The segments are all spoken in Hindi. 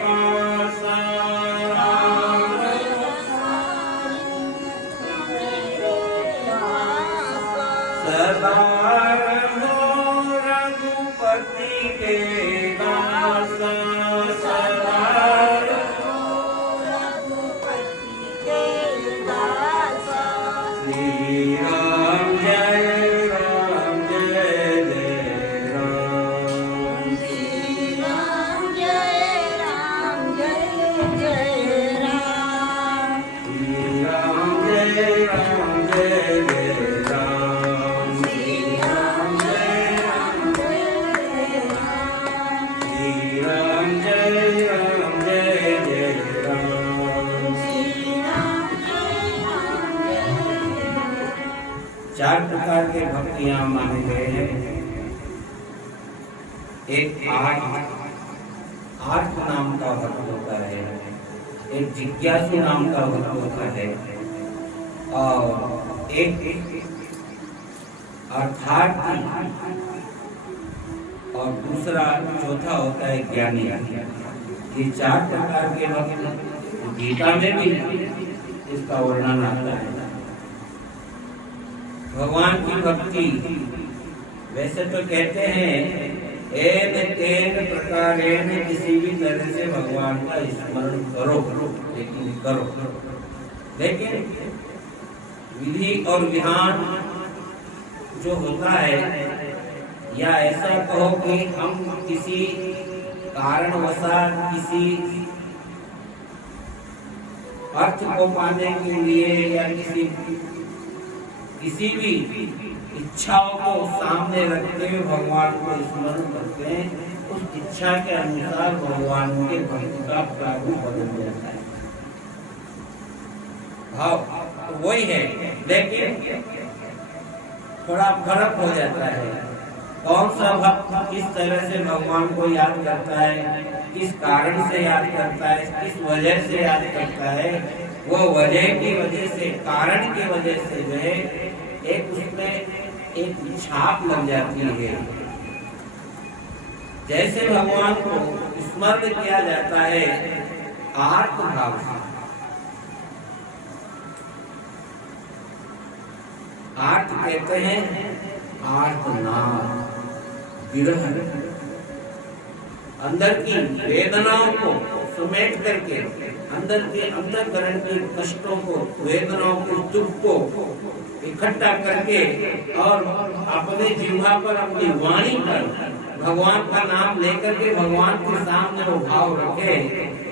पासा सदा रहो रघुपति के दासा सदा रहो रघुपति के दासा श्री राम जय राम जय जय राम श्री राम जय राम जय जय राम श्री राम जय राम जय जय राम श्री राम जय राम जय जय राम चार प्रकार के भक्तियां माने गए हैं। एक आर्त नाम का भक्त होता है, एक जिज्ञासु नाम का भक्त होता है और एक अर्थार्थी और दूसरा चौथा होता है ज्ञानी। ये चार प्रकार के भक्त गीता में भी इसका वर्णन आता है। भगवान की भक्ति वैसे तो कहते हैं एन तेन प्रकारेण किसी भी तरह से भगवान का स्मरण करो, लेकिन विधि और विधान जो होता है, या ऐसा कहो कि हम किसी कारणवशात किसी अर्थ को पाने के लिए या किसी भी इच्छाओं को सामने रखते हुए भगवान को स्मरण करते हैं, उस इच्छा के अनुसार भगवान के भक्त का प्रारूप बदल जाता है। भाव तो वही है, लेकिन थोड़ा फर्क हो जाता है। कौन सा भक्त किस तरह से भगवान को याद करता है, किस कारण से याद करता है, किस वजह से याद करता है, वो वजह की वजह से, कारण की वजह से जो है एक उसमें एक छाप लग जाती है। जैसे भगवान को स्मरण किया जाता है आर्त भाव से। आर्त कहते हैं आर्तनाद, विरह, अंदर की वेदनाओं को समेट करके, अंदर के अंतःकरण के कष्टों को, वेदनाओं को, दुख को इकट्ठा करके और अपने जिह्वा पर, अपनी वाणी पर भगवान का नाम लेकर के भगवान के सामने वो भाव रखे,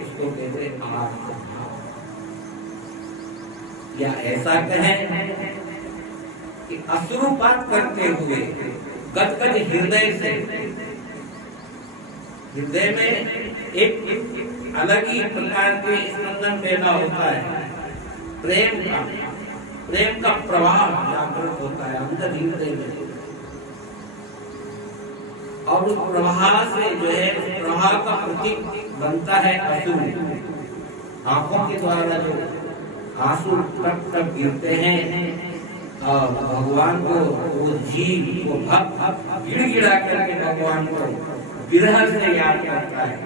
उसको कहते हैं आर्त भाव। या ऐसा कहें कि अश्रुपात करते हुए गदगद हृदय से, हृदय में एक अलग ही प्रकार के स्पंदन पैदा होता है, प्रेम का प्रवाह जागृत होता है अंदर हृदय में, और उस प्रवाह से जो है प्रवाह का प्रतीक बनता है अश्रु। आंखों के द्वारा जो आंसू टप टप गिरते हैं और भगवान को वो जीव को भक्त गिड़गिड़ा करके भगवान को विरह से याद करता है,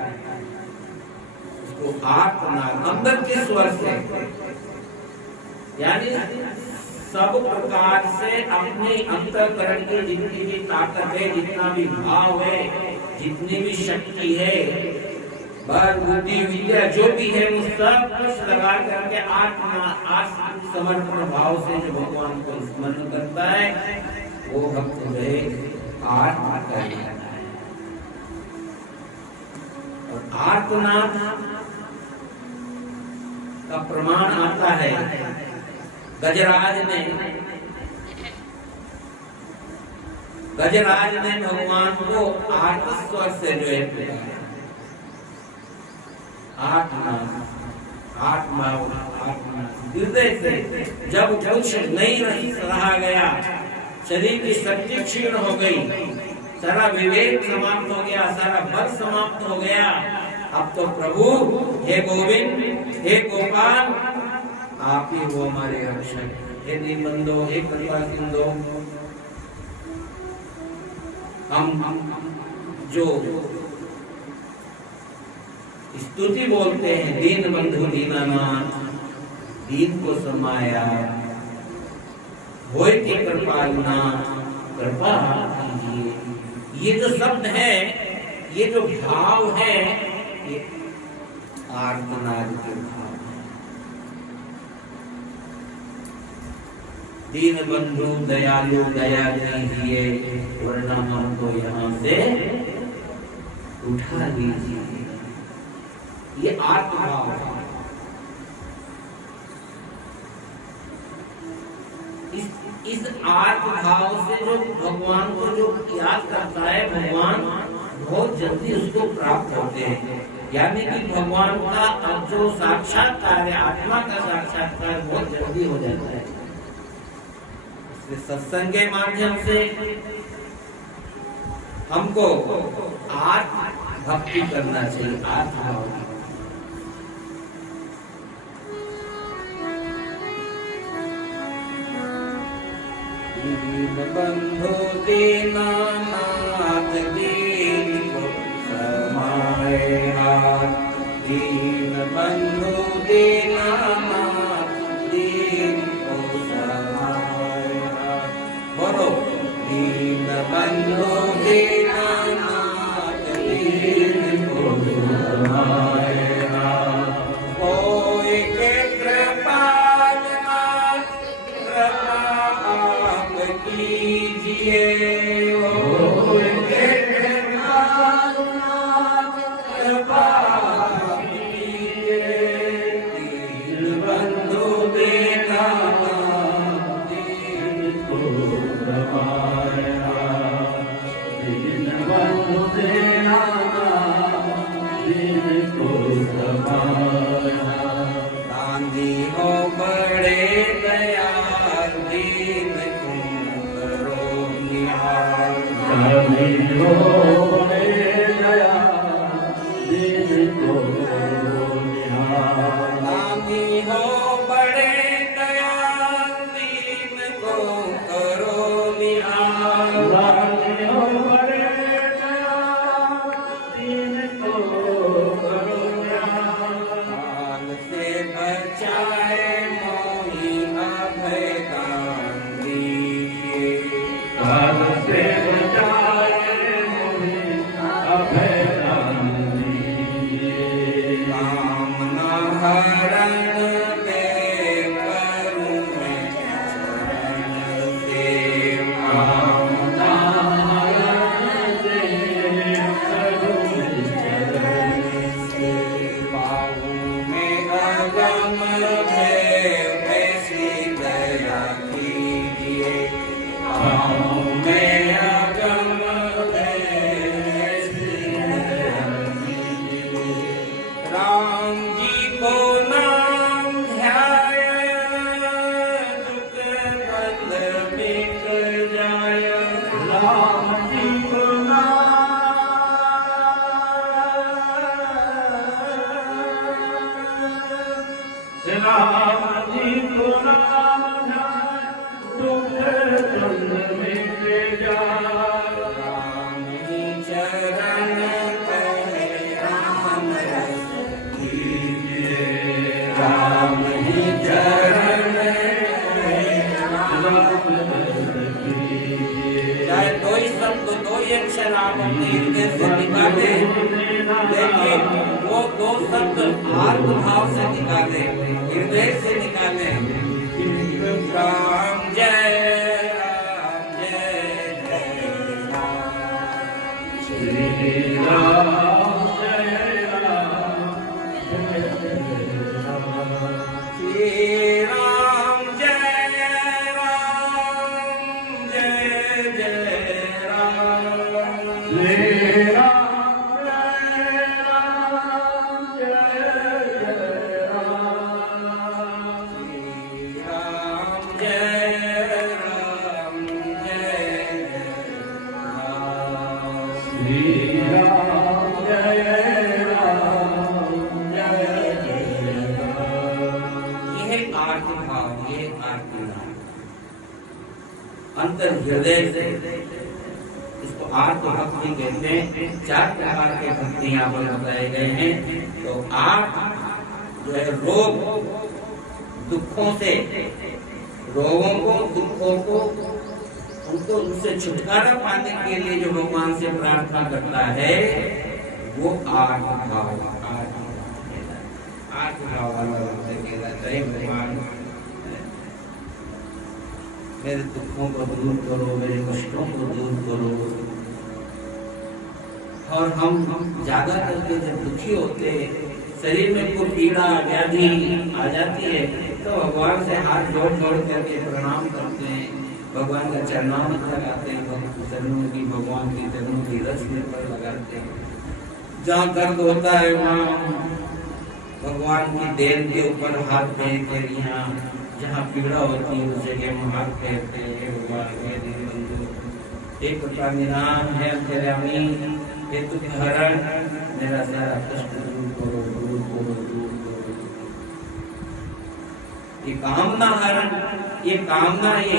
उसको आर्तनाद अंदर के स्वर से, यानी सब प्रकार से अपने अंतःकरण की जितनी भी ताकत है, जितना भी भाव है, जितनी भी शक्ति है, बल बुद्धि विद्या जो भी है, वो सब कुछ लगा करके समर्पण भाव से जो भगवान को स्मरण करता है, वो भक्त है आर्त है। और आर्तनाद का प्रमाण आता है गजराज ने भगवान को आर्त स्वर से जो है हृदय से, जब कुछ नहीं रहा गया, शरीर की शक्ति क्षीण हो गई, सारा विवेक समाप्त हो गया, सारा बल समाप्त हो गया, अब तो प्रभु हे गोविंद, हे गोपाल, आप ही वो हमारे रक्षक, हे दीनबंधो, हे कृपा सिंधो, हम जो स्तुति बोलते हैं, दीन बंधु दीनानाथ, दीन को समाया, होय के कृपालुना, कृपा कीजिए। ये जो शब्द है, ये जो भाव है, ये आर्तनाद के भाव है। दीन बंधु दयालु दया कीजिए, वरना हमको यहाँ से उठा लीजिए। ये आत्मभाव है। इस आत्मभाव से जो भगवान को जो याद करता है, भगवान बहुत जल्दी उसको प्राप्त होते हैं। यानी कि भगवान का जो साक्षात्कार है, आत्मा का साक्षात्कार बहुत जल्दी हो जाता है। सत्संग के माध्यम से हमको आत्म भक्ति करना चाहिए, आत्मभाव की। दीन बंधु दीनानाथ, दीन को समाए हाथ। दीन बंधु दीनानाथ, दीन को समाए हाथ। बोलो, दीन बंधु दीनानाथ, दीन को समाए हाथ। कोई के कृपाल नाथ, कृपा कीजिए। होय के कृपाल नाथ, कृपा कीजिए। दीन बंधु दीनानाथ, दीन को समाया। दीन बंधु दीनानाथ, दीन को समाया। गांधी हो बड़े दयाल, दीन गांधी हो बड़े दयाल, दीन को निहार। गांधी हो बड़े दयाल, दीन को करो निहार। गांधी हो बड़े दयाल, दीन को करो निहार। काल से बचाए मोहि अभय दान दीजिए। काल से लेकिन वो दो शब्द आत्मभाव से निकाले, हृदय से निकाले। राम जय राम, जय जय राम। श्री राम जय राम, श्री राम जय राम, जय जय राम। श्री राम अंतर हृदय से इसको आर्त भक्ति कहते हैं। 4 प्रकार के भक्ति यहाँ पर बताए गए हैं। तो आर्त जो है रोग दुखों से, रोगों को, दुखों को, उनको उनसे छुटकारा पाने के लिए जो भगवान से प्रार्थना करता है वो आर्त भाव वाला कहलाता है। भगवान मेरे दुखों को दूर करो, मेरे कष्टों को दूर करो। और हम ज्यादा करके जब दुखी होते, शरीर में कोई पीड़ा व्याधि आ जाती है तो भगवान से हाथ जोड़ जोड़ करके प्रणाम करते हैं, भगवान का चरणामृत लगाते हैं, भगवान की चरणों की रस पर लगाते हैं। जहाँ दर्द होता है वहाँ भगवान की देह के ऊपर हाथ फेर कर, यहाँ जहाँ पीड़ा होती है उस जगह में हाथ फेरते हैं। भगवान के दीनबंधु एक निराम है अंतर्यामी, हे दुख हरण, मेरा सारा कष्ट दूर करो, दूर करो, दूर करो। ये कामना हरण, ये कामना, ये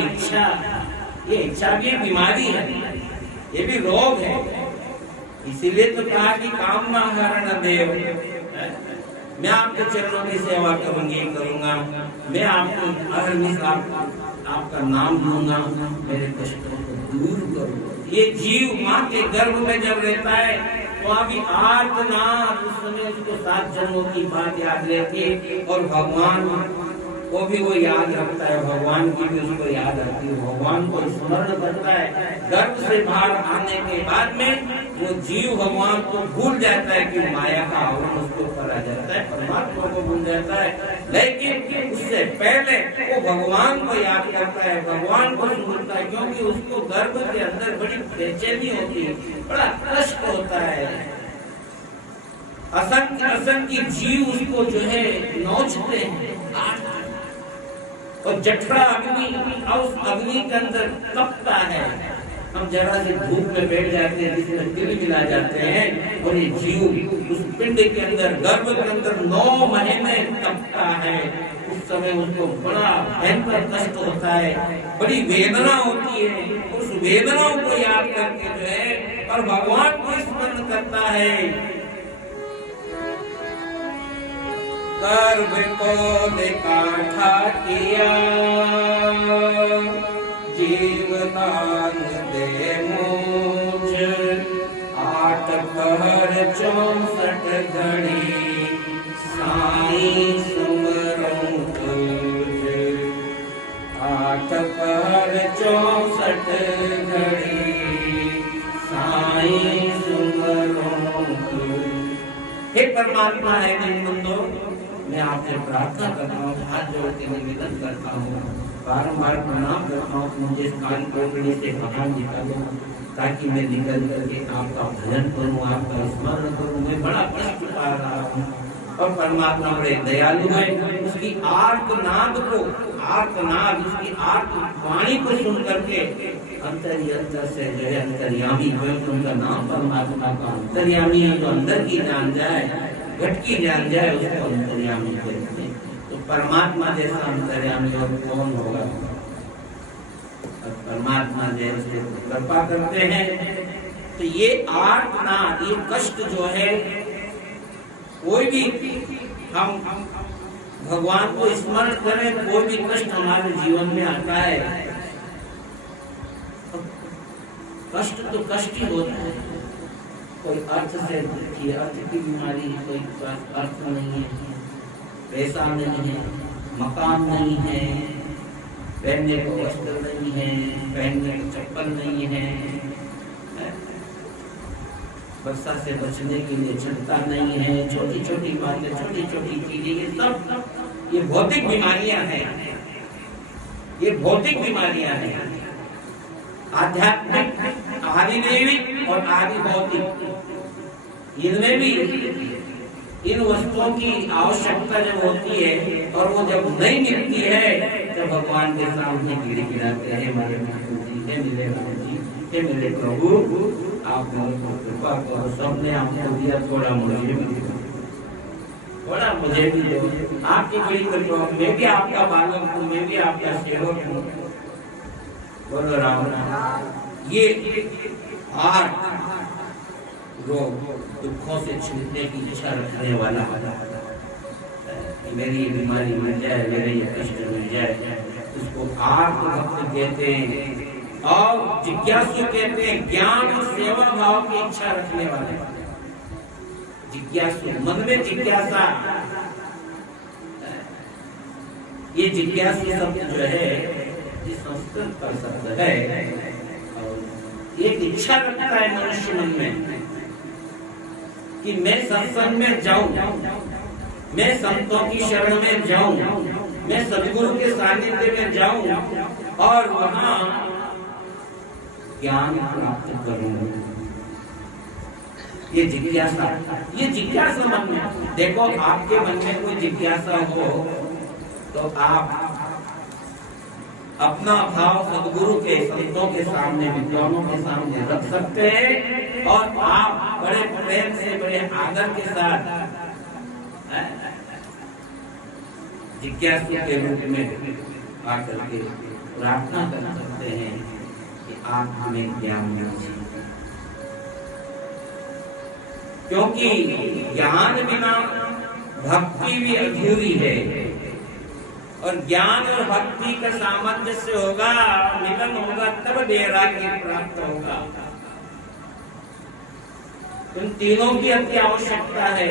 इच्छा भी एक बीमारी है, ये भी रोग है। इसीलिए तो कहा कि कामना हरण देव, मैं आपके चरणों की सेवा करूंगा, मैं आपको अहरनिश आपका नाम लूंगा, मेरे कष्टों को दूर करूंगा। ये जीव माँ के गर्भ में जब रहता है तो अभी आर्तनाद, उस समय उसको 7 जन्मों की बात याद रहती है और भगवान को भी वो याद रखता है, भगवान की भी उसको याद आती है, भगवान को स्मरण करता है। गर्भ से बाहर आने के बाद में वो जीव भगवान को भूल जाता है कि माया का आवरण उसके ऊपर आ जाता है, परमात्मा को भूल जाता है। लेकिन उससे पहले वो भगवान को याद करता है, भगवान को सुनता है, क्योंकि उसको गर्भ के अंदर बड़ी बेचैनी होती है, बड़ा कष्ट होता है। असंख्य जीव उसको जो है नोचते हैं और जठरा अग्नि, उस अग्नि के अंदर तपता है। हम जरा से धूप में बैठ जाते हैं जिसमें तिल मिला जाते हैं और ये जीव उस पिंड के अंदर, गर्भ के अंदर 9 महीने तपता है। उस समय उसको बड़ा भयंकर कष्ट होता है, बड़ी वेदना होती है। उस वेदनाओं को याद करके जो है और भगवान को स्मरण करता है। गर्भ को निकाठा किया, जीवदान दे मुझ, 8 पहर 64 घड़ी, साईं सुमरूं तुझ। 8 पहर 64 घड़ी, साईं सुमरूं तुझ। हे परमात्मा है दीनबंधो, मैं आपसे प्रार्थना करता हूँ, हाथ जोड़ के निवेदन करता हूँ, बारंबार प्रणाम करता हूँ, मुझे कान कोठड़ी से बाहर निकालो ताकि मैं निकल करके आपका भजन करूँ, आपका स्मरण करूँ। मैं बड़ा कष्ट पा रहा हूँ और परमात्मा बड़े दयालु है। उसकी आर्तनाद को, उसकी आर्त वाणी को सुन करके अंतर से जो है अंतर्यामी, उनका नाम परमात्मा का अंतर्यामी है, जो अंदर की जान जाए, घटकी जान जाए, उसको अंतर्यामी कहते हैं। तो परमात्मा जैसा अंतर्यामी और कौन होगा? परमात्मा जैसे कृपा करते हैं। तो ये आर्तनाद, ये कष्ट जो है, कोई भी हम भगवान को स्मरण करें, कोई भी कष्ट हमारे जीवन में आता है, कष्ट तो कष्ट ही होता है। कोई अर्थ से दुखी, अर्थ की बीमारी, कोई अर्थ नहीं है, पैसा नहीं है, मकान नहीं है, पहनने को वस्त्र नहीं है, पहनने को चप्पल नहीं है, वर्षा से बचने के लिए छत्ता नहीं है, छोटी छोटी बातें, छोटी छोटी चीजें, ये सब ये भौतिक बीमारियां हैं, ये भौतिक बीमारियां हैं। आध्यात्मिक, आदि दैविक और आदि भौतिक, इनमें भी इन वस्तुओं की आवश्यकता जब होती है और वो जब नहीं मिलती है तो भगवान के सामने गिड़गिड़ाते हैं, मेरे मेरे मेरे प्रभु, आप मेरे को कृपा करो, सबने आपको दिया, थोड़ा मुझे भी दो, थोड़ा मुझे भी दो, आपकी बड़ी कृपा, मैं भी आपका बालक हूँ, मैं भी आपका सेवक हूँ। बोलो राम राम। ये 8 रोग दुखों से छूटने की इच्छा रखने वाला, मेरी बीमारी मिल जाए, मेरे ये कष्ट मिल जाए, उसको आर्त भक्त कहते हैं। और जिज्ञासु कहते हैं ज्ञान और सेवा भाव की इच्छा रखने वाले। जिज्ञासु, मन में जिज्ञासा, ये जिज्ञासु शब्द जो है ये संस्कृत का शब्द है, और एक इच्छा रखता है मनुष्य मन में कि मैं सत्संग में जाऊं, मैं संतों की शरण में जाऊं, मैं सद्गुरु के सानिध्य में जाऊं और वहां ज्ञान प्राप्त करूं। ये जिज्ञासा मन में। देखो, आपके मन में कोई जिज्ञासा हो तो आप अपना भाव सद्गुरु के, संतों के सामने, विद्वानों के सामने रख सकते हैं और आप बड़े प्रेम से, बड़े आदर के साथ जिज्ञासु के रूप में आकर के प्रार्थना कर सकते हैं कि आप हमें ज्ञान दीजिए। क्योंकि ज्ञान बिना भक्ति भी अधूरी है, और ज्ञान और भक्ति का सामंजस्य होगा, मिलन होगा, तब वैराग्य प्राप्त होगा। इन तीनों की अति आवश्यकता है।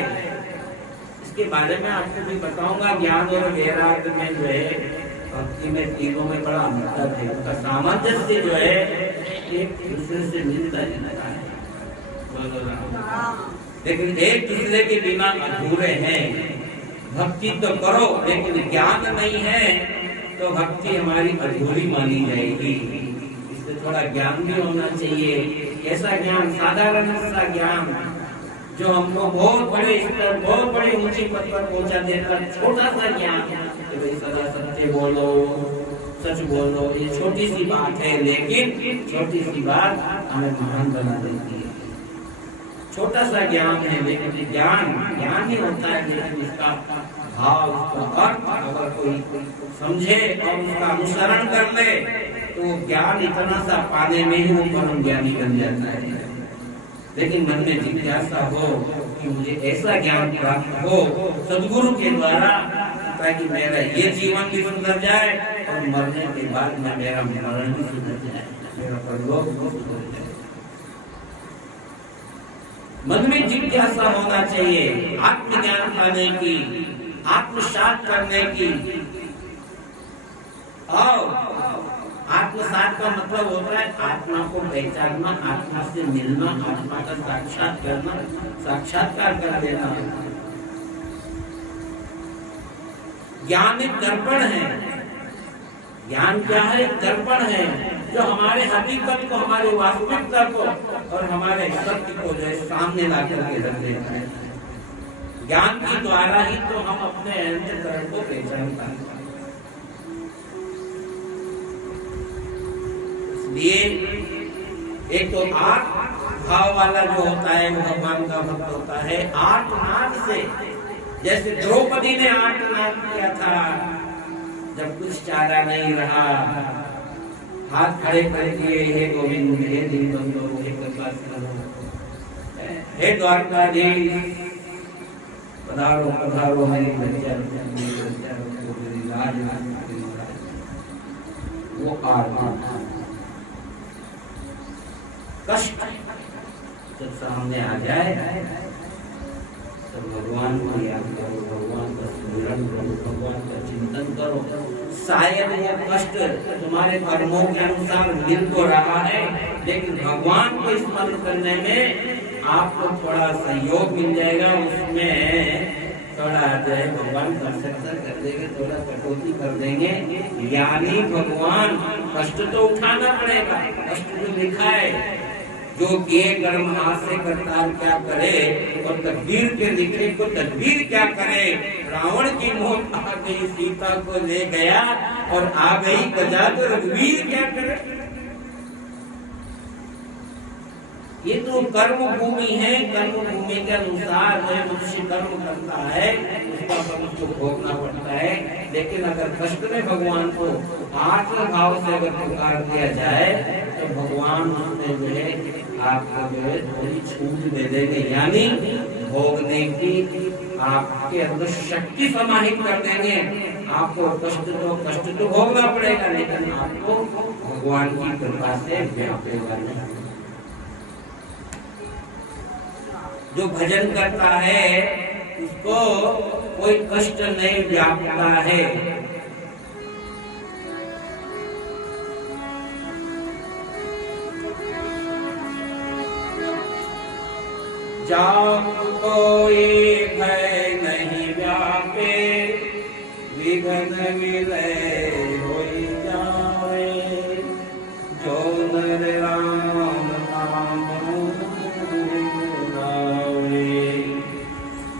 इसके बारे में आपको भी बताऊंगा। ज्ञान और वैराग्य में जो है, भक्ति में, तीनों में बड़ा अंतर है। उसका सामंजस्य जो है एक दूसरे से मिलता रहता है, लेकिन एक दूसरे के बिना अधूरे हैं। भक्ति तो करो, लेकिन ज्ञान नहीं है तो भक्ति हमारी अधूरी मानी जाएगी। इससे थोड़ा ज्ञान भी होना चाहिए। ऐसा ज्ञान, साधारण सा ज्ञान जो हमको बहुत बड़े स्तर, बहुत बड़ी ऊंची पद पर पहुंचा देता, छोटा सा ज्ञान कि भाई सदा सत्य बोलो, सच बोलो, ये छोटी सी बात है, लेकिन छोटी सी बात हमें महान बना देती है। छोटा सा ज्ञान है, लेकिन ज्ञान ही होता है, लेकिन इसका भाव, उसका अर्थ अगर कोई समझे और उसका अनुसरण कर ले तो ज्ञान इतना सा पाने में ही वो परम ज्ञानी बन जाता है। लेकिन मन में जिज्ञासा हो कि मुझे ऐसा ज्ञान प्राप्त हो सद्गुरु के द्वारा, ताकि मेरा ये जीवन भी सुधर जाए और मरने के बाद में मेरा मरण भी सुधर जाए, मेरा परलोक भी सुधर जाए। मन में जिज्ञासा होना चाहिए आत्मज्ञान पाने की, आत्मसात करने की। और आत्मसात का मतलब होता है आत्मा को पहचानना, आत्मा से मिलना, आत्मा का साक्षात करना, साक्षात्कार कर लेना। ज्ञान एक दर्पण है। ज्ञान क्या है? दर्पण है जो हमारे हकीकत को, हमारे वास्तविकता को और हमारे सत्य को जो है सामने ला करके रख देता है। ज्ञान के द्वारा ही तो हम अपने अंतःकरण को पहचान पाते हैं। इसलिए एक तो आत्म भाव वाला जो होता है वो भगवान का भक्त होता है। आर्तनाद से, जैसे द्रौपदी ने आर्तनाद किया था जब कुछ चारा नहीं रहा, हाथ खड़े कर दिए, हे गोविंद, हे दीनबंधु, हे कृपाकरो, हे द्वारकाधीश, पधारो पधारो मेरी लज्जा, मेरी लाज, वो आर्तनाद कष्ट जब सामने आ जाए तो भगवान को याद करो, भगवान का स्मरण करो, भगवान का चिंतन करो। शायद वो कष्ट तुम्हारे कर्मों के अनुसार मिल तो रहा है, लेकिन भगवान को स्मरण करने में आपको थोड़ा सहयोग मिल जाएगा। उसमें थोड़ा जो है भगवान कंसेप्शन कर देंगे, थोड़ा कटौती कर देंगे। यानी भगवान कष्ट तो उठाना पड़ेगा, कष्ट तो लिखा है, जो किए कर्म हाथ से करतार क्या करे, और तकदीर के लिखे को तकदीर क्या करे। रावण की मौत आ गई, सीता को ले गया, और आ गई प्रजा, तो रघुवीर क्या करे। ये तो कर्म भूमि है, कर्म भूमि के अनुसार मनुष्य कर्म करता है, उसका फल उसको भोगना पड़ता है। लेकिन अगर कष्ट में भगवान को आत्म भाव से अगर पुकार दिया जाए तो भगवान उसमें जो है आपको जो है थोड़ी छूट दे देंगे, यानी भोगने की आपके अंदर शक्ति समाहित कर देंगे। आपको कष्ट तो भोगना पड़ेगा, लेकिन आपको भगवान की कृपा से व्यापेगा नहीं। जो भजन करता है उसको कोई कष्ट नहीं व्यापता है। जाप कोई भय नहीं व्यापे, विघ्न विलय होई जावे, जो नर राम नाम गावे।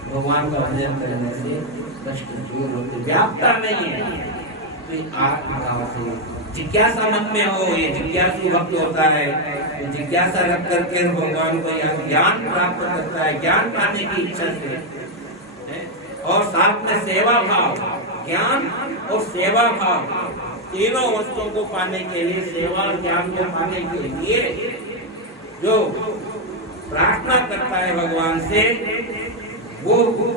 भगवान का भजन करने से कष्ट दूर होते, व्यापता नहीं है। तो आत्मभाव से जिज्ञासा मन में हो, ये जिज्ञासु भक्त होता है, तो जिज्ञासा रख करके भगवान को ज्ञान प्राप्त करता है, ज्ञान पाने की इच्छा से, और साथ में सेवा भाव, ज्ञान और सेवा भाव तीनों वस्तुओं को पाने के लिए, सेवा और ज्ञान को पाने के लिए जो प्रार्थना करता है भगवान से, वो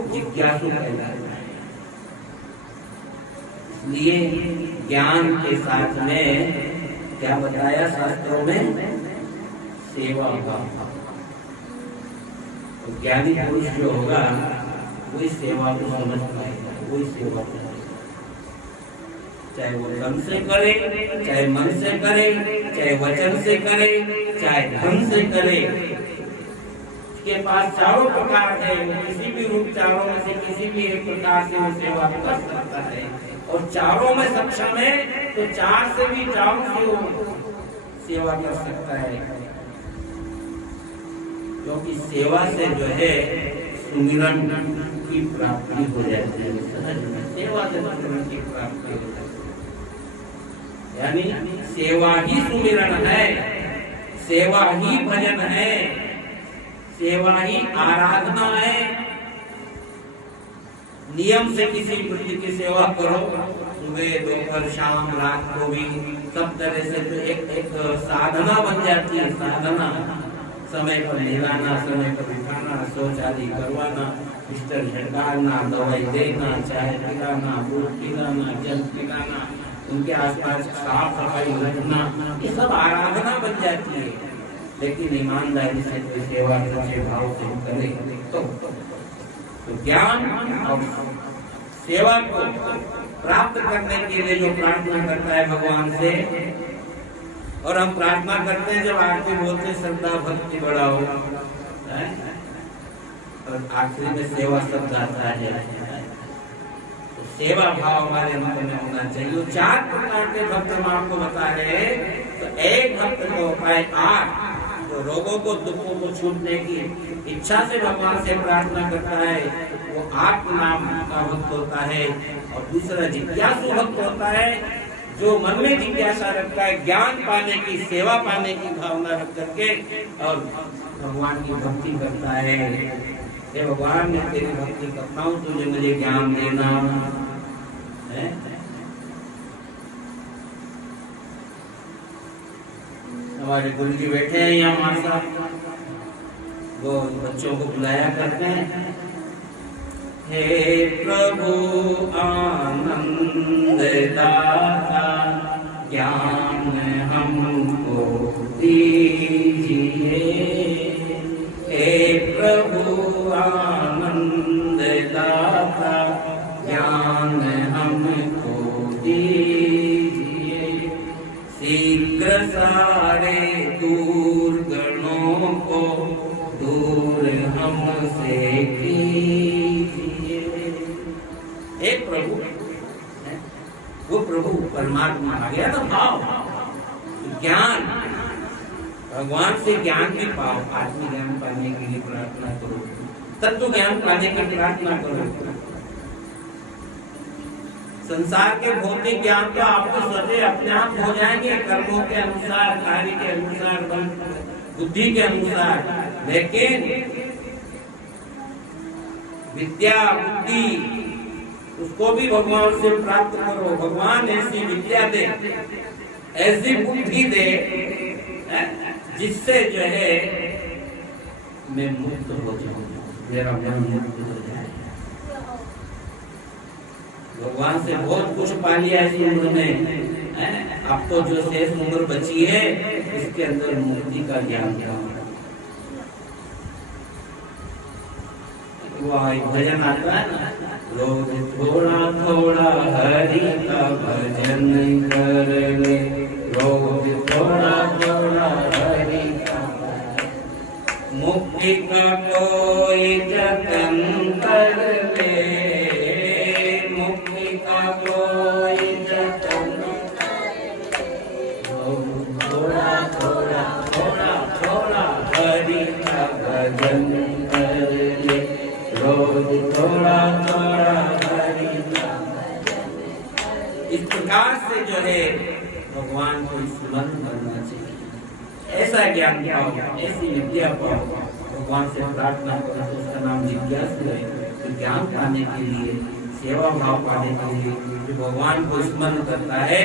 जिज्ञासु कहलाता है। इसलिए ज्ञान के साथ में क्या बताया शास्त्रों में, सेवा भाव। तो ज्ञानी पुरुष जो होगा वही सेवा को समझ पाएगा, वही सेवा करेगा, चाहे वो तन से करे, चाहे मन से करे, चाहे वचन से करे, चाहे धन से करे। उसके पास चारों प्रकार है, किसी भी रूप चारों में से किसी भी एक प्रकार से वो सेवा कर सकता है, और चारों में सक्षम है तो चार से भी चारों से वो सेवा कर सकता है। क्योंकि सेवा से जो है सुमिरन की प्राप्ति हो जाती है, सेवा से सुमिरन की प्राप्ति हो जाती है। यानी सेवा ही सुमिरन है, सेवा ही भजन है, सेवा ही आराधना है। नियम से किसी वृत्ति की सेवा करो, सुबह दोपहर शाम रात को भी, सब तरह से तो एक साधना बन जाती है। साधना समय पर नहलाना, समय पर उठाना, शौचालय करवाना, बिस्तर झटकारना, दवाई देना, चाय पिलाना, दूध पिलाना, जल पिलाना, उनके आसपास साफ सफाई रखना, ये सब आराधना बन जाती है। लेकिन ईमानदारी से कोई सेवा सच्चे भाव से करे तो ज्ञान और सेवा को प्राप्त करने के लिए जो प्रार्थना करता है भगवान से, और हम प्रार्थना करते हैं जब आरती बोलते श्रद्धा भक्ति बढ़ाओ, और आखिरी में सेवा शब्द आता है, तो सेवा भाव हमारे अंदर में होना चाहिए। चार प्रकार के भक्त हम आपको बता रहे हैं। तो एक भक्त को उपाय 8, जो रोगों को दुखों को छूटने की इच्छा से भगवान से प्रार्थना करता है, वो आत्म नाम का भक्त होता है। और दूसरा जिज्ञासु भक्त होता है, जो मन में जिज्ञासा रखता है, ज्ञान पाने की, सेवा पाने की भावना रख करके और भगवान की भक्ति करता है। हे भगवान, मैं तेरी भक्ति करता हूँ, तुझे मुझे ज्ञान देना है। हमारे गुरु जी बैठे हैं यहाँ हमारे साथ, वो बच्चों को बुलाया करते हैं। हे प्रभु आनंद दाता, ज्ञान हमको दीजिए। हे प्रभु आनंद दाता, ज्ञान हमको दीजिए। शीघ्र सारे दूर गणों को दूर हमसे एक प्रभु, वो प्रभु परमात्मा आ गया ना भाव, ज्ञान, भगवान से ज्ञान भी पाओ। आत्मज्ञान पाने के लिए प्रार्थना करो, तत्व ज्ञान पाने की प्रार्थना करो। संसार के भौतिक ज्ञान तो आपको सदैव अपने आप हो जाएंगे, कर्मों के अनुसार, कार्य के अनुसार, बुद्धि के अनुसार। लेकिन विद्या बुद्धि उसको भी भगवान से प्राप्त करो। भगवान ऐसी विद्या दे, ऐसी बुद्धि दे, जिससे जो है मैं मुक्त हो जाऊं, मेरा मन मुक्त हो जाए। भगवान से बहुत कुछ पा लिया इस उम्र में, अब तो जो शेष उम्र बची है उसके अंदर मुक्ति का ज्ञान क्या भजन आता है ना, रोज थोड़ा थोड़ा हरि का भजन कर ले, रोज थोड़ा थोड़ा हरि का, मुक्ति का कोई जतन कर ले, मुक्ति का कोई जतन थोड़ा थोड़ा थोड़ा थोड़ा हरि का भजन कर ले, रोज थोड़ा थोड़ा हरि का। इस प्रकार से जो है भगवान को स्मरण करना चाहिए, ऐसा ज्ञान पाओ, ऐसी विद्या पाओ, भगवान से प्रार्थना करो तो उसका नाम जिज्ञासु है। तो ज्ञान पाने के लिए, सेवा भाव पाने के लिए जो भगवान को स्मरण करता है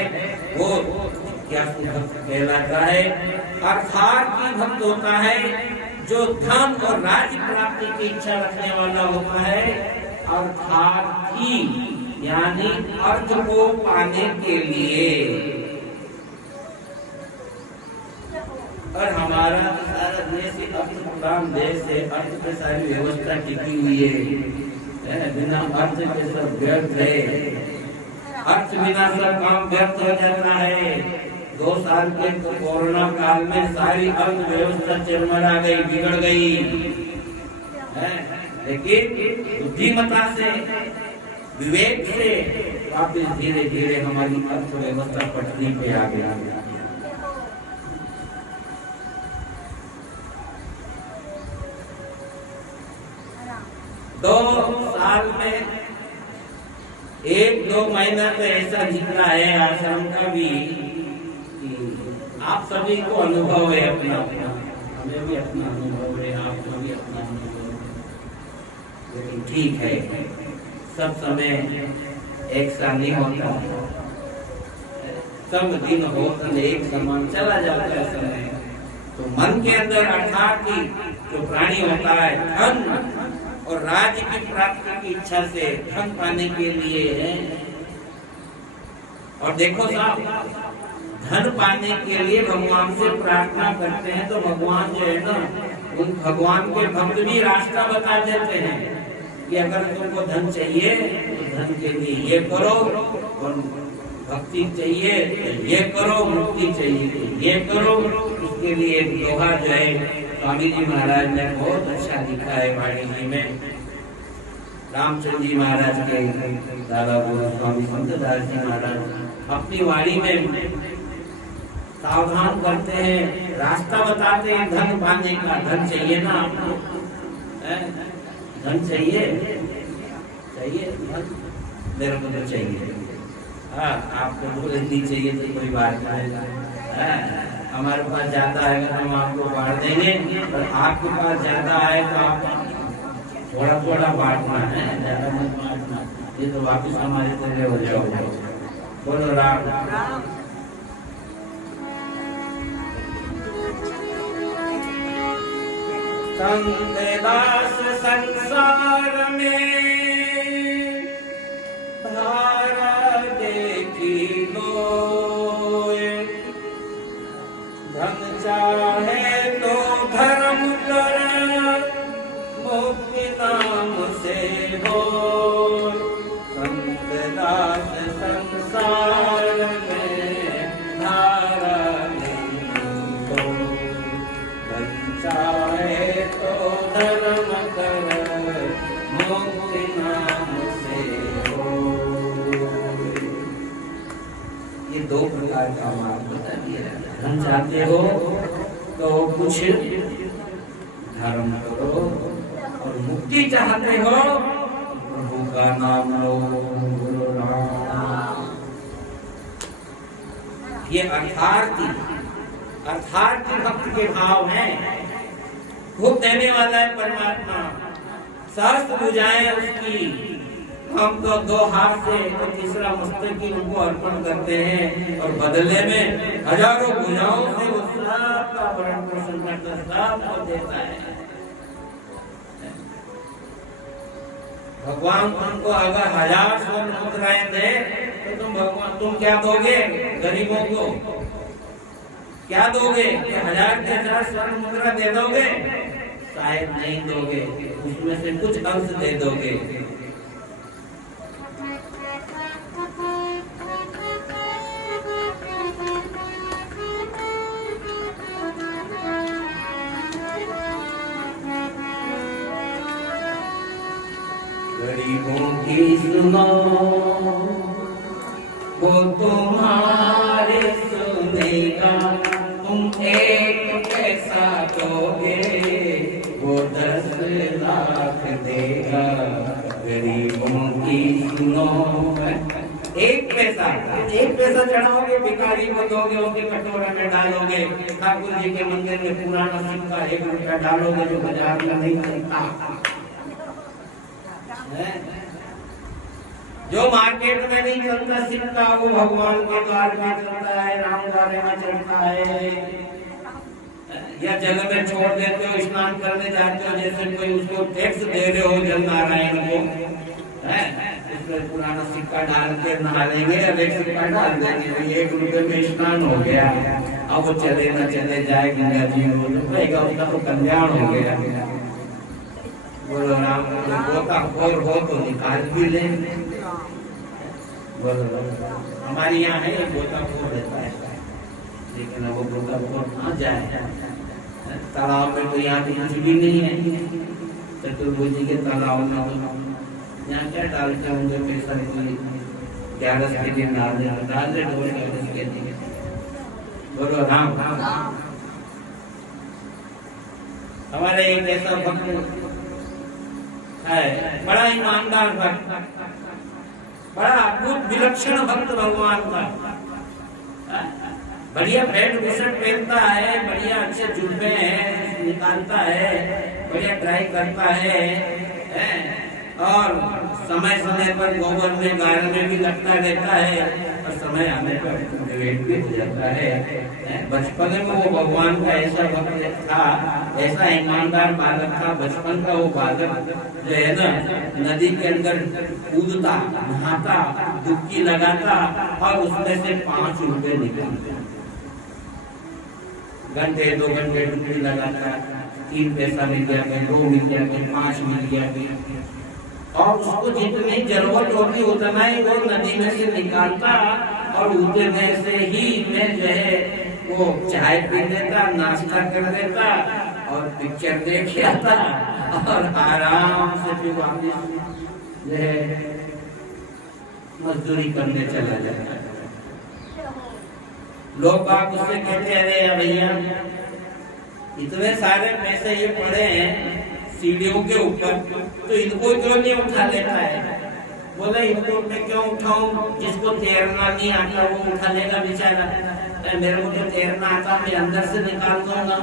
वो जिज्ञासु भक्त कहलाता है। अर्थात की भक्त होता है जो धन और राज्य प्राप्ति की इच्छा रखने वाला होता है, अर्थात ही यानी अर्थ को पाने के लिए। और हमारा सारा देश अर्थप्रधान देश है, अर्थ पे सारी व्यवस्था टिकी हुई है, बिना अर्थ के सब व्यर्थ है, अर्थ बिना सब काम व्यर्थ हो जाता है। 2 साल के कोरोना काल में सारी अर्थव्यवस्था चरमरा गई, बिगड़ गई, लेकिन बुद्धिमता से, विवेक से वापस धीरे धीरे हमारी अर्थव्यवस्था पटरी पे आ गई। 2 साल में 1-2 महीना तो ऐसा निकला है आश्रम का भी, आप सभी को अनुभव है अपना अपना, हमें भी अपना अनुभव है, आपको भी अपना अनुभव है। लेकिन ठीक है, सब समय एक सा नहीं होता, सब दिन होता एक समान चला जाता है समय। तो मन के अंदर अर्थात की जो प्राणी होता है, धन और राज्य की प्राप्ति की इच्छा से धन पाने के लिए है। और देखो साहब, धन पाने के लिए भगवान से प्रार्थना करते हैं तो भगवान जो है ना, उन भगवान के भक्त भी रास्ता बता देते हैं कि अगर तुमको धन चाहिए तो धन के लिए ये करो, और भक्ति चाहिए तो ये करो, मुक्ति चाहिए तो ये करो। उसके लिए एक दोहा जो है स्वामी जी महाराज ने बहुत अच्छा लिखा है वाणी जी में। रामचंद्र जी महाराज के दादा स्वामी संतदास जी महाराज अपनी वाणी में सावधान करते हैं, रास्ता बताते हैं धन पाने का। धन चाहिए ना आपको, धन चाहिए, चाहिए धन, मेरे को तो चाहिए। हाँ, आपको तो नहीं चाहिए तो कोई बात नहीं, हमारे पास ज्यादा है तो हम आपको बांट देंगे, और आपके पास ज्यादा है तो आप थोड़ा थोड़ा बांटना है, ज्यादा मत बांटना, ये तो वापिस हमारे तरह हो जाओगे। बोलो राम। संत दास संसार में धारा देखी लोए, धन चाहे तो धर्म कर, मुक्ति नाम से हो। संत दास संसार में धारा देखी लो, धन चाहे तो धर्म कर, मुक्ति नाम से हो। ये 2 प्रकार का मार्ग बता दिया। धन चाहते हो तो कुछ धर्म करो, और मुक्ति चाहते हो प्रभु का नाम लो, गुरु नाम। ये अर्थार्थी भक्त के भाव हैं। भूख देने वाला है परमात्मा, सहस्त्र भुजाएं उसकी, हम तो 2 हाथ से और तीसरा मस्तक की उनको अर्पण करते हैं, और बदले में हजारों भुजाओं से वो सब सबका भरण पोषण करता है, सबको देता है। भगवान तुमको अगर 1000 स्वर्ण मुद्राएं दे तो तुम क्या दोगे गरीबों को? क्या दोगे? 1000 के 1000 स्वर्ण मुद्रा दे दोगे? शायद नहीं दोगे, उसमें से कुछ अंश दे दोगे। गरीबों की सुनो वो तुम्हारे सुनेगा, तुम 1 पैसा दोगे वो 10 लाख देगा। गरीबों की सुनो 1 पैसा, 1 पैसा चढ़ाओगे, भिखारी को दोगे, उसके कटोरे में डालोगे, ठाकुर जी के मंदिर में पुराना सिक्का 1 रुपया डालोगे जो बाजार में नहीं मिलता, जो मार्केट में नहीं चलता सिक्का वो भगवान के द्वार में चलता है, राम द्वारे में चलता है। या जल में छोड़ देते हो, स्नान करने जाते हो, जैसे कोई उसको टैक्स दे रहे हो जल नारायण को, उसमें पुराना सिक्का डाल के नहा लेंगे, अब 1 सिक्का डाल देंगे, 1 रुपए में स्नान हो गया। अब वो चले ना चले जाए गंगा जी में, तो उसका तो कल्याण हो गया। बोलो राम, गोताखोर हो तो निकाल भी ले। बोलो हमारे यहाँ है गोताखोर रहता है, लेकिन अब वो गोताखोर कहाँ जाए? तालाब में तो यहाँ तो कुछ भी नहीं है, चतुर्भुजी के तालाब में यहाँ क्या डालते होंगे पैसा? 11 के दिन डाल दे ढोल 11 के दिन। बोलो राम। हमारे एक ऐसा भक्त है, बड़ा ईमानदार भक्त, बड़ा अद्भुत विलक्षण भक्त भगवान का, बढ़िया पैंट बुशर्ट पहनता है, बढ़िया अच्छे जुल्फे हैं निकालता है, बढ़िया ड्राई करता है, और समय समय पर गोबर में गाय में भी लगता रहता है, और समय आने पर वेट भी हो जाता है। बचपन में वो भगवान का ऐसा भक्त था, ऐसा ईमानदार बालक था। बचपन का वो बालक जो है ना, नदी के अंदर कूदता, नहाता, डुबकी लगाता, और उसमें से 5 रुपए निकलते। घंटे 2 घंटे डुबकी लगाता, 3 पैसा मिल गया, 2 मिल गया, 5 मिल गया, और उसको जितनी जरूरत होती उतना ही वो नदी में से निकालता, और उतने से ही में जो है वो चाय पी लेता, नाश्ता कर लेता, और पिक्चर देख आता, और आराम से फिर वापस जो है मजदूरी करने चला जाता। लोग बाप उससे कहते हैं, अरे भैया इतने सारे पैसे ये पड़े हैं सीढ़ियों के ऊपर, तो इनको क्यों नहीं उठा लेता है? बोला इनको मैं क्यों उठाऊं, जिसको तैरना नहीं आता वो उठा लेगा बेचारा, मेरे को तो तैरना आता, मैं अंदर से निकाल दूंगा।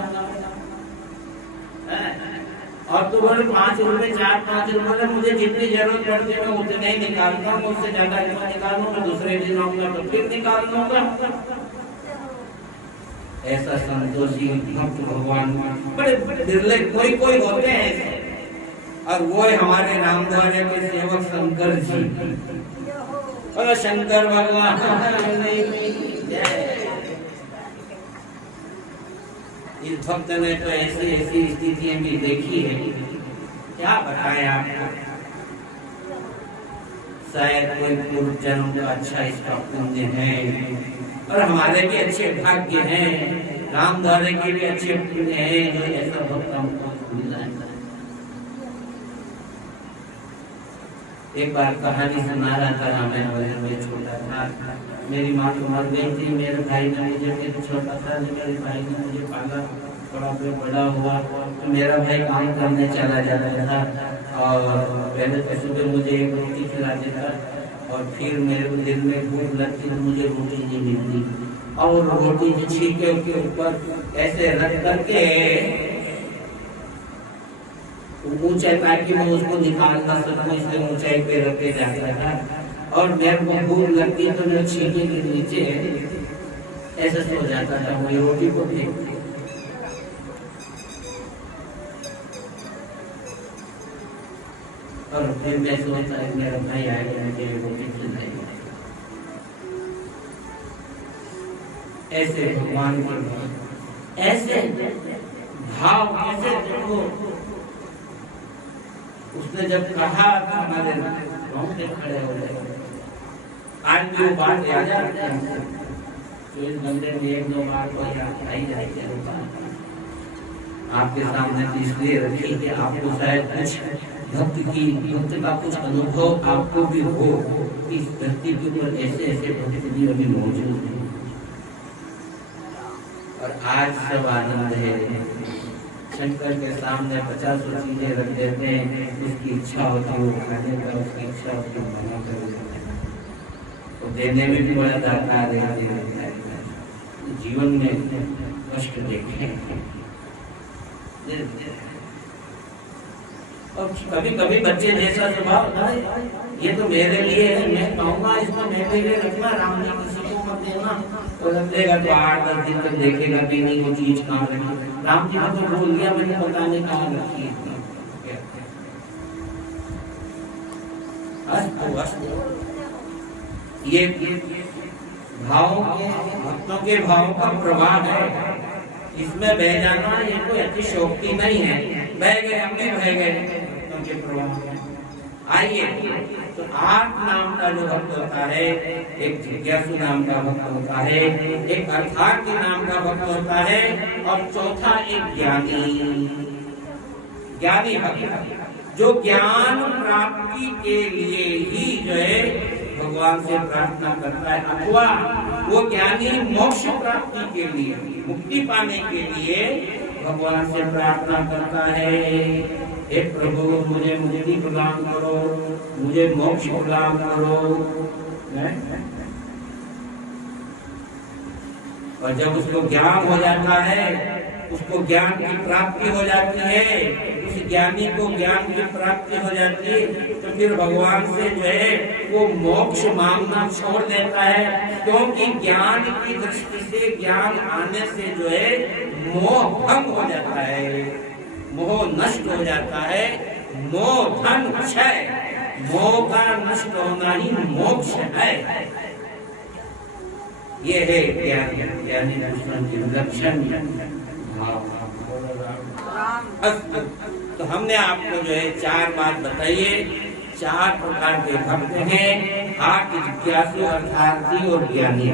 और तो बोले 5 रुपए 4-5 रुपए, मुझे जितनी जरूरत पड़ती है मैं उतने ही निकालता हूँ, उससे ज्यादा क्यों निकालूं? मैं दूसरे दिन आऊंगा तो फिर निकाल दूंगा। ऐसा संतोषी भक्त भगवान बड़े बिरले कोई होते हैं ऐसे, और वो है हमारे रामद्वारे के सेवक शंकर जी। और शंकर भगवान इस भक्त ने तो ऐसी स्थितियां भी देखी है, क्या बताएं आपको। शायद कोई पूर्व जन्म का अच्छा इसका पुण्य है, और हमारे भी अच्छे भाग्य हैं, रामद्वारे के भी अच्छे पुण्य है, जो ऐसा भक्त हमको मिला है। एक बार कहानी सुना रहा था हमें, मैं छोटा था, मेरी माँ तो मर गई थी, मेरे भाई ने मुझे, छोटा था मेरे भाई ने मुझे पाला, थोड़ा बड़ा हुआ तो मेरा भाई काम करने चला जाता था, और पहले तो सुबह मुझे 1 रोटी खिला देता, और फिर मेरे दिल में भूख लगती तो मुझे रोटी नहीं मिलती, और रोटी के छीके के ऊपर ऐसे रख करके ऊंचाई ताकि मैं उसको निकाल ना सकूं, इसलिए ऊंचाई पे रखे जाता था। और मेरे को भूख लगती तो मैं छीके के नीचे ऐसे सो जाता था, वही रोटी को देखते। और फिर मैं सोचता है मेरा भाई आएगा मुझे वो कितने जाएगा। ऐसे भगवान के ऐसे भाव कैसे देखो, उसने जब कहा था हमारे रोंगटे खड़े हो गए। आज भी वो बात याद आती है, तो इस बंदे में एक दो बार तो याद आई जाती है। आपके सामने इसलिए रखी कि आपको शायद कुछ भक्त का कुछ अनुभव आपको भी हो। इस धरती के ऊपर ऐसे ऐसे भक्त भी अभी मौजूद हैं और आज सब आनंद है। शंकर के सामने 50 चीजें रख देते हैं, उसकी इच्छा होती है वो खाने का, उसकी इच्छा होती है बना कर, तो देने में भी बड़ा दाता है। जीवन में कष्ट देखे और कभी कभी बच्चे जैसा स्वभाव, ये तो मेरे लिए है, मैं कहूँगा इसको मेरे लिए रखना, राम जी किसी को मत देना। तो देगा तो 8-10 दिन तक देखेगा भी नहीं वो चीज कहाँ रखी। राम जी को तो बोल दिया मैंने, पता नहीं कहाँ रखी है। ये भावों के, भक्तों के भावों का प्रभाव है। इसमें बह जाना ये कोई अच्छी शौकी नहीं है। बह गए हम भी बह गए भक्तों के प्रभाव में। आइए, तो 8 नाम का जो भक्त होता है, एक जिज्ञासु नाम का भक्त होता है, एक अर्थार्थी नाम का भक्त होता है और चौथा एक ज्ञानी भक्त, जो ज्ञान प्राप्ति के लिए ही जो है भगवान से प्रार्थना करता है, अथवा वो ज्ञानी मोक्ष प्राप्ति के लिए, मुक्ति पाने के लिए भगवान से प्रार्थना करता है। हे प्रभु मुझे मुक्ति प्रदान करो, मुझे मोक्ष प्रदान करो। और जब उसको ज्ञान हो जाता है, उसको ज्ञान की प्राप्ति हो जाती है, उस ज्ञानी को ज्ञान की प्राप्ति हो जाती है, तो फिर भगवान से जो है वो मोक्ष मांगना छोड़ देता है। क्योंकि ज्ञान की दृष्टि से, ज्ञान आने से जो है मोह भंग हो जाता है, मोह नष्ट हो जाता है। मोह धन क्षय, मोह का नष्ट होना ही मोक्ष है। ये है ज्ञानी कृष्ण की लक्षण। तो हमने आपको जो है 4 बात बताइए। 4 प्रकार के भक्त हैं, 8 जिज्ञासु, अर्थार्थी और ज्ञानी।